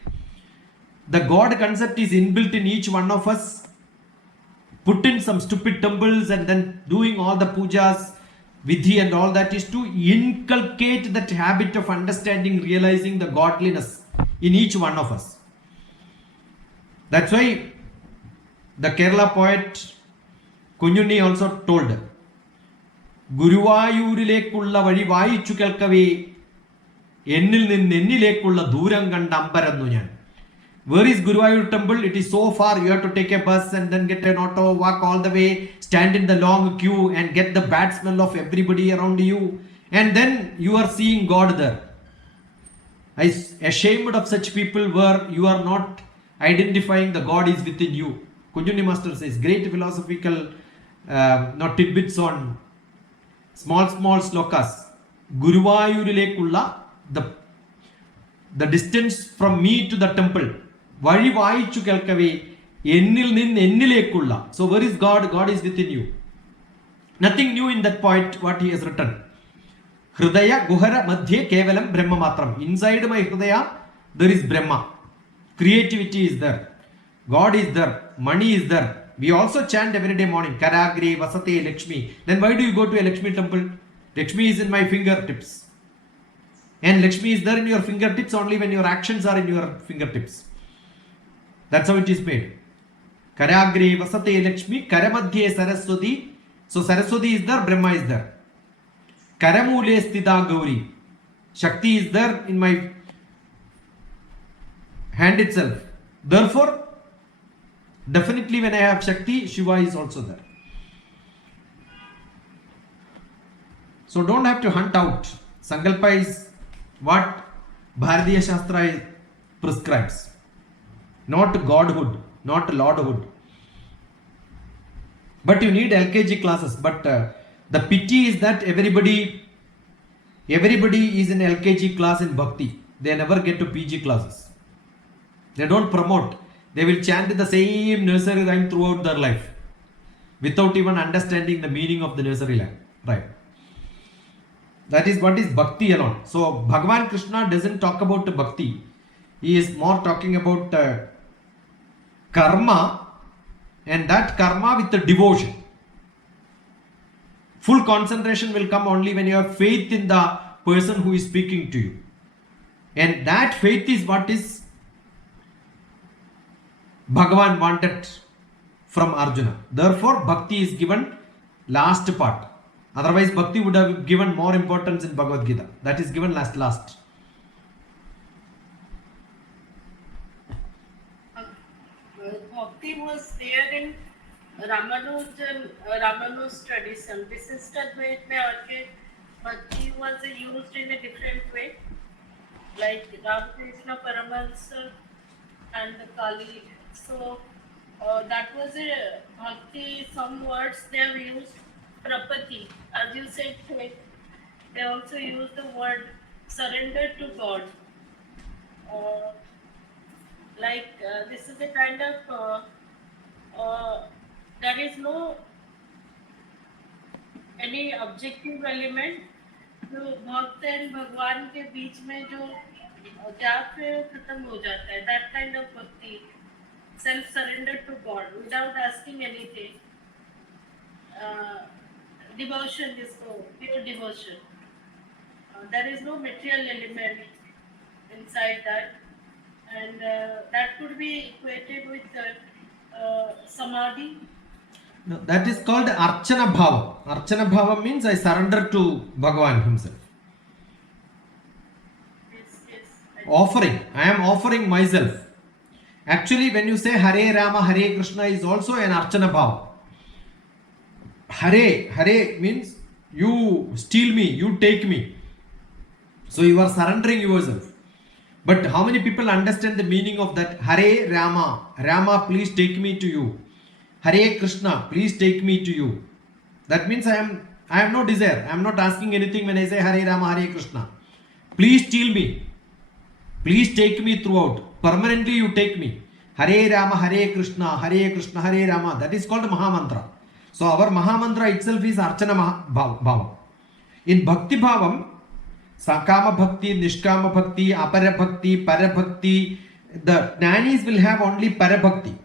The God concept is inbuilt in each one of us. Put in some stupid temples and then doing all the pujas, vidhi and all that is to inculcate that habit of understanding, realizing the godliness in each one of us. That's why the Kerala poet Kunyuni also told, Guruvayurilekkulla vadi vayichu kelkave ennil ninnu ennilekkulla dooram kanda ambarannu njan. Where is Guruvayur temple? It is so far. You have to take a bus and then get an auto, walk all the way, stand in the long queue and get the bad smell of everybody around you. And then you are seeing God there. I am ashamed of such people where you are not identifying the God is within you. Kunjuni Master says, great philosophical tidbits on small slokas. Guruvayurilekkulla, the distance from me to the temple. Vadi vayichu kelkave ennil ninnu ennilekkulla. So where is God? God is within you. Nothing new in that point what he has written. Hridaya guhara madhye kevalam brahma matram. Inside my hridaya there is Brahma. Creativity is there. God is there. Money is there. We also chant every day morning. Karagre vasate Lakshmi. Then why do you go to a Lakshmi temple? Lakshmi is in my fingertips. And Lakshmi is there in your fingertips only when your actions are in your fingertips. That's how it is made. Karagre vasate Lakshmi, Karamadhye Saraswati. So Saraswati is there, Brahma is there. Karamule sthita Gauri. Shakti is there in my hand itself. Therefore, definitely when I have Shakti, Shiva is also there. So don't have to hunt out. Sankalpa is what Bharatiya Shastra prescribes. Not godhood, not lordhood. But you need LKG classes. But the pity is that everybody is in LKG class in Bhakti. They never get to PG classes. They don't promote. They will chant the same nursery rhyme throughout their life without even understanding the meaning of the nursery rhyme. That is what is Bhakti alone. So Bhagavan Krishna doesn't talk about Bhakti. He is more talking about karma, and that karma with the devotion. Full concentration will come only when you have faith in the person who is speaking to you. And that faith is what is Bhagavan wanted from Arjuna. Therefore, Bhakti is given last part. Otherwise, Bhakti would have given more importance in Bhagavad Gita. That is given last. Bhakti was there in Ramanuj tradition. Visishtadvait mein aake Bhakti was used in a different way, like Ramakrishna Paramahansa and Kali. So that was a Bhakti. Some words they have used. Prapati, as you said, faith. They also use the word surrender to God. Like this is a kind of there is no any objective element. जो भक्त and भगवान के बीच में जो gap है वो खत्म हो जाता है. That kind of bhakti, self surrender to God without asking anything. Devotion, जिसको pure devotion. There is no material element inside that, and that could be equated with samadhi. No, that is called Archana Bhava. Archana Bhava means I surrender to Bhagavan himself. Yes. Offering. I am offering myself. Actually, when you say Hare Rama, Hare Krishna is also an Archana Bhava. Hare means you steal me, you take me. So you are surrendering yourself. But how many people understand the meaning of that? Hare Rama, Rama, please take me to you. Hare Krishna, please take me to you. That means I have no desire. I am not asking anything when I say Hare Rama, Hare Krishna. Please steal me. Please take me throughout. Permanently you take me. Hare Rama, Hare Krishna, Hare Rama. That is called Mahamantra. So our Mahamantra itself is Archana Bhava. In Bhakti Bhavam, Sakama Bhakti, Nishkama Bhakti, Apara Bhakti, Para Bhakti, the nannies will have only Para Bhakti.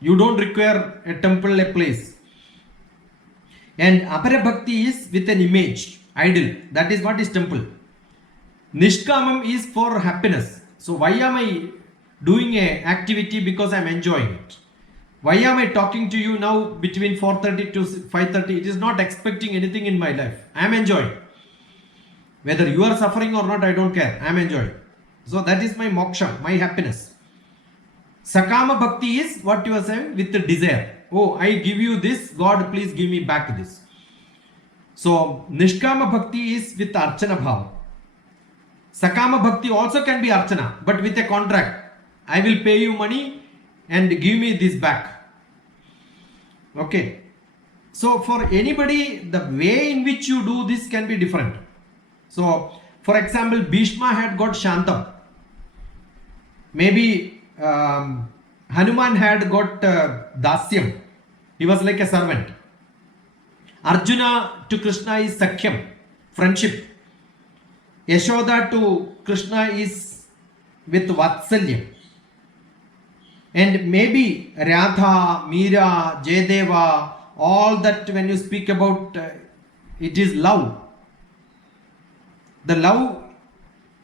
You don't require a temple, a place. And Apara Bhakti is with an image, idol. That is what is temple. Nishkamam is for happiness. So why am I doing a activity? Because I am enjoying it. Why am I talking to you now between 4:30 to 5:30? It is not expecting anything in my life. I am enjoying. Whether you are suffering or not, I don't care. I am enjoying. So that is my moksha, my happiness. Sakama Bhakti is what you are saying with the desire. Oh, I give you this, God, please give me back this. So Nishkama Bhakti is with Archana Bhava. Sakama Bhakti also can be Archana, but with a contract. I will pay you money and give me this back. Okay. So for anybody, the way in which you do this can be different. So for example, Bhishma had got Shantam. Maybe Hanuman had got Dasyam. He was like a servant. Arjuna to Krishna is Sakhyam, friendship. Yashoda to Krishna is with Vatsalyam. And maybe Radha, Meera, Jayadeva, all that when you speak about, it is love. The love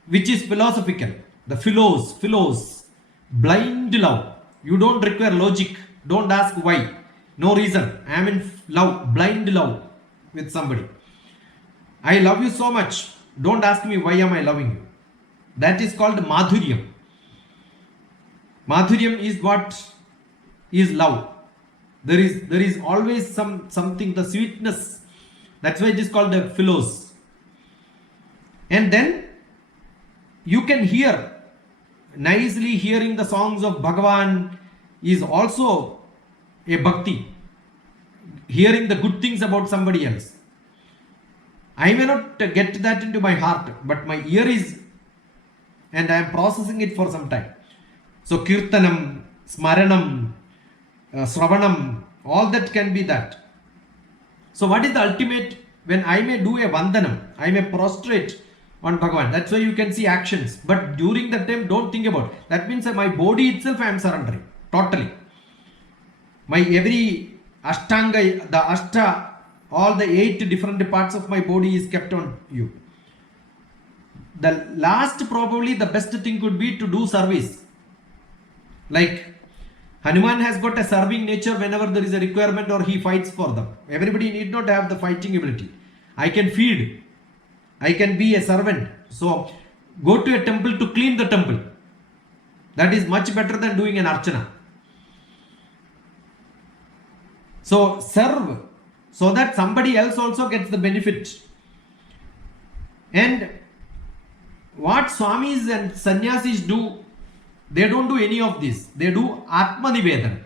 which is philosophical, the philos, blind love. You don't require logic. Don't ask why. No reason. I am in love, blind love with somebody. I love you so much. Don't ask me why am I loving you. That is called Madhuryam. Madhuryam is what is love. There is always something, the sweetness. That's why it is called the philos. And then you can hear, nicely hearing the songs of Bhagavan is also a bhakti. Hearing the good things about somebody else. I may not get that into my heart, but my ear is, and I am processing it for some time. So Kirtanam, Smaranam, Sravanam, all that can be that. So what is the ultimate? When I may do a Vandanam, I may prostrate on Bhagavan. That's why you can see actions. But during that time, don't think about it. That means that my body itself I am surrendering. Totally. My every Ashtanga, the Ashta, all the 8 different parts of my body is kept on you. The last, probably the best thing could be to do service. Like Hanuman has got a serving nature whenever there is a requirement or he fights for them. Everybody need not have the fighting ability. I can feed. I can be a servant. So go to a temple to clean the temple. That is much better than doing an archana. So serve so that somebody else also gets the benefit. And what Swamis and Sannyasis do, they don't do any of this. They do Atma Nivedan.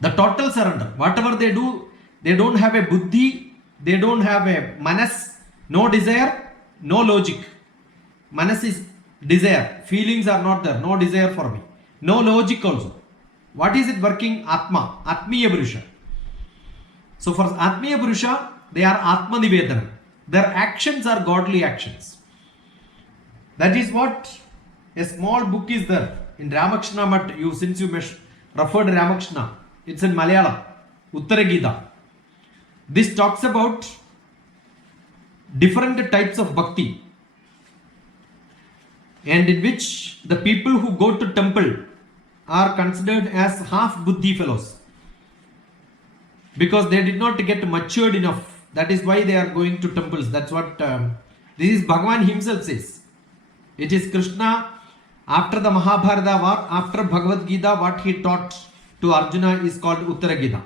The total surrender. Whatever they do, they don't have a buddhi, they don't have a manas, no desire, no logic. Manas is desire. Feelings are not there. No desire for me. No logic also. What is it working? Atma. Atmiya Purusha. So for Atmiya Purusha, they are Atma Nivedanam. Their actions are godly actions. That is what a small book is there in Ramakrishna Mat. Since you referred to Ramakrishna, it's in Malayalam, Uttara Gita. This talks about different types of bhakti, and in which the people who go to temple are considered as half buddhi fellows because they did not get matured enough. That is why they are going to temples. That's what this is Bhagavan himself says. It is Krishna after the Mahabharata war, after Bhagavad Gita, what he taught to Arjuna is called Uttara Gita.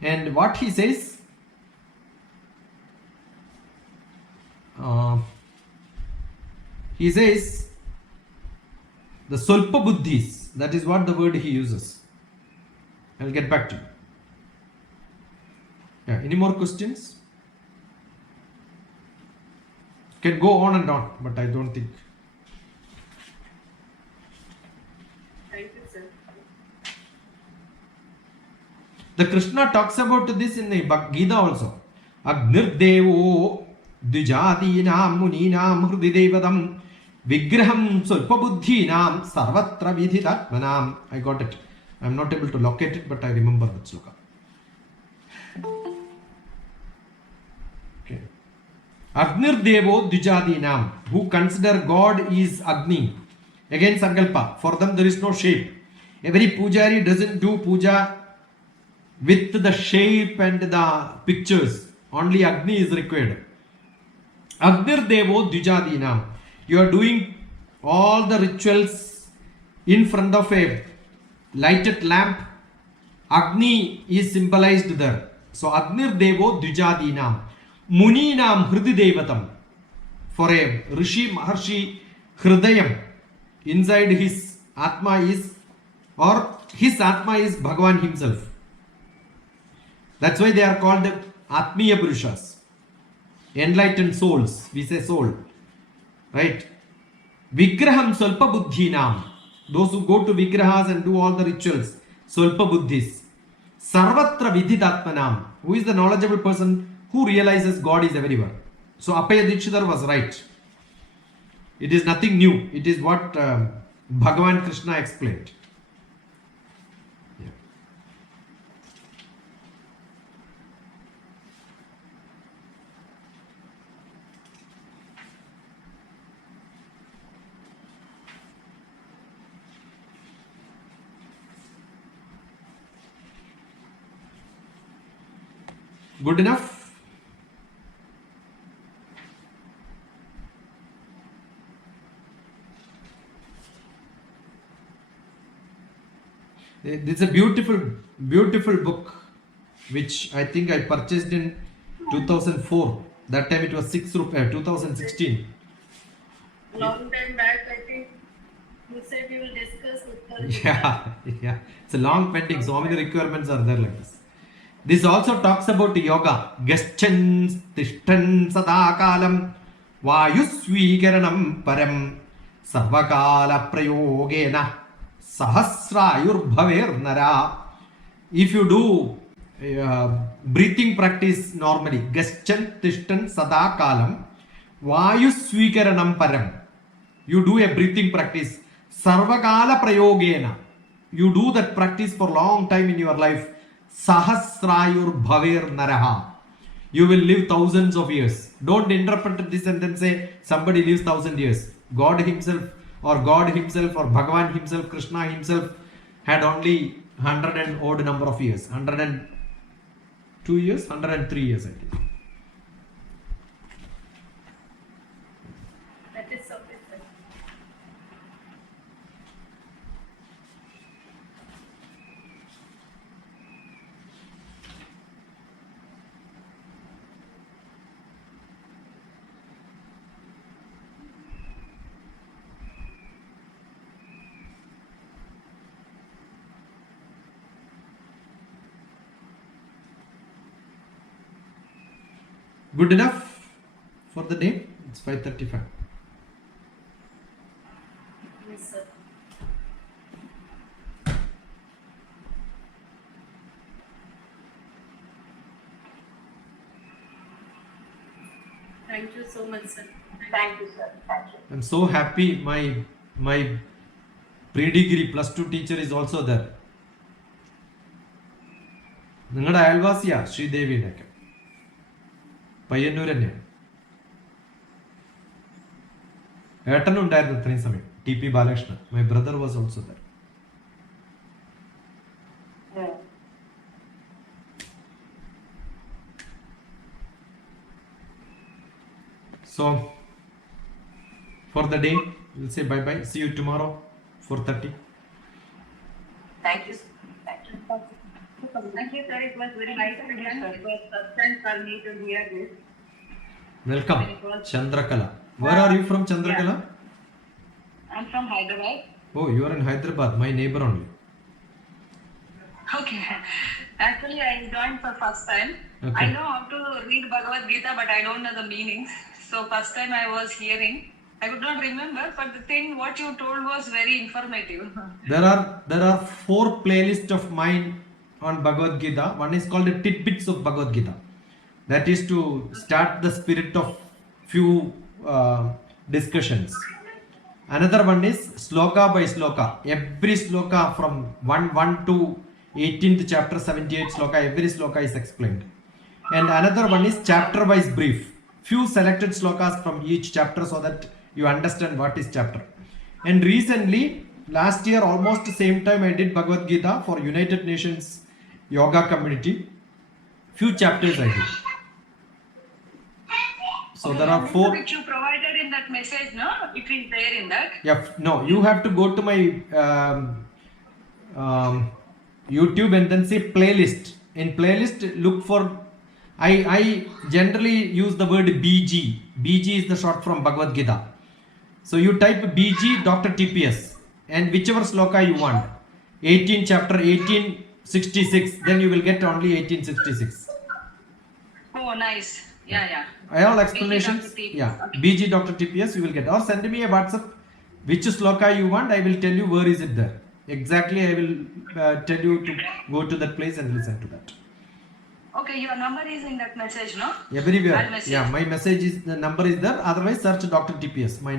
And what he says, he says the Solpa Buddhis, that is what the word he uses. I'll get back to you. Yeah, any more questions? Can go on and on, but I don't think. Thank you, sir. The Krishna talks about this in the Gita also. Agnir Devo Dvijadinam Muninam Hrididevatam Vigraham Sulpabuddhinam Sarvatra Vidhitatmanam. I got it. I'm not able to locate it, but I remember that sloka. Okay. Agnir Devo Dvijadinam, who consider God is Agni. Again Sankalpa. For them there is no shape. Every pujari doesn't do puja with the shape and the pictures. Only Agni is required. Agnir Devo Dvijadinam. You are doing all the rituals in front of a lighted lamp. Agni is symbolized there. So Agnir Devo Dvijadinam. Muninam Hrididevatam. For a Rishi Maharshi Hridayam, inside his Atma is, or his Atma is Bhagavan himself. That's why they are called Atmiya Purushas. Enlightened souls. We say soul. Right? Vigraham Solpa Buddhinam. Those who go to Vigrahas and do all the rituals. Solpa Buddhis. Sarvatra Vidhitatmanam. Who is the knowledgeable person who realizes God is everywhere. So Appaya Dikshidhar was right. It is nothing new. It is what Bhagavan Krishna explained. Yeah. Good enough? This is a beautiful book which I think I purchased in 2004. That time it was 6 rupees, 2016. Long time back, I think you said you will discuss with Yeah. It's a long pending. So many requirements are there like this. This also talks about yoga. Gaschan Tishtan Sadakalam Vayusvikaranam Param Sarvakala Prayogena Sahasrayur Bhaver Nara. If you do breathing practice normally, Gaschan Tishtan Sadakalam Vayusvikaranam Param. You do a breathing practice. Sarvakala Prayogena. You do that practice for long time in your life. Sahasrayur Bhaver Naraha. You will live thousands of years. Don't interpret this and then say somebody lives 1,000 years. God himself or Bhagavan himself, Krishna himself had only 100 and odd number of years. 102 years, 103 years I think. that is something. Good enough for the day? It's 5:35. Yes, sir. Thank you so much, sir. Thank you, sir. Thank you. I'm so happy my pre-degree plus 2 teacher is also there. നിങ്ങളുടെ അയൽവാസിയാ ശ്രീദേവിയുടെ ഒക്കെ പയ്യന്നൂർ തന്നെയാണ്. ഏട്ടനും ഉണ്ടായിരുന്നു ഇത്രയും സമയം. TP Balakrishnan, my brother was also there. So for the day we'll say bye bye, see you tomorrow 4:30. Thank you. Thank you. Thank you, sir. It was very nice to hear. It was first time for me to hear this. Welcome Chandrakala. Where are you from, Chandrakala? I'm from Hyderabad. Oh, you are in Hyderabad, my neighbor only. Okay. Actually, I joined for first time. Okay. I know how to read Bhagavad Gita, but I don't know the meanings. So first time I was hearing. I could not remember, but the thing what you told was very informative. There are 4 playlists of mine on Bhagavad Gita. One is called the tidbits of Bhagavad Gita. That is to start the spirit of few discussions. Another one is sloka by sloka. Every sloka from 1 to 18th chapter 78 sloka, every sloka is explained. And another one is chapter wise brief. Few selected slokas from each chapter so that you understand what is chapter. And recently, last year almost the same time I did Bhagavad Gita for United Nations Yoga Community. Few chapters I did. So there are 4. Which you provided in that message, no? It is there in that. Yeah, no, you have to go to my YouTube and then say playlist. In playlist, look for. I generally use the word BG. BG is the short from Bhagavad Gita. So you type BG DrTPS and whichever sloka you want. 18 chapter 1866. Then you will get only 1866. Oh, nice. Yeah. All explanations. DHARMA. Yeah, BG DrTPS you will get. Or send me a WhatsApp. Which sloka you want, I will tell you where is it there. Exactly, I will tell you to go to that place and listen to that. Okay, your number is in that message, no? Everywhere. That message. Yeah, my message is, the number is there. Otherwise, search DrTPS. My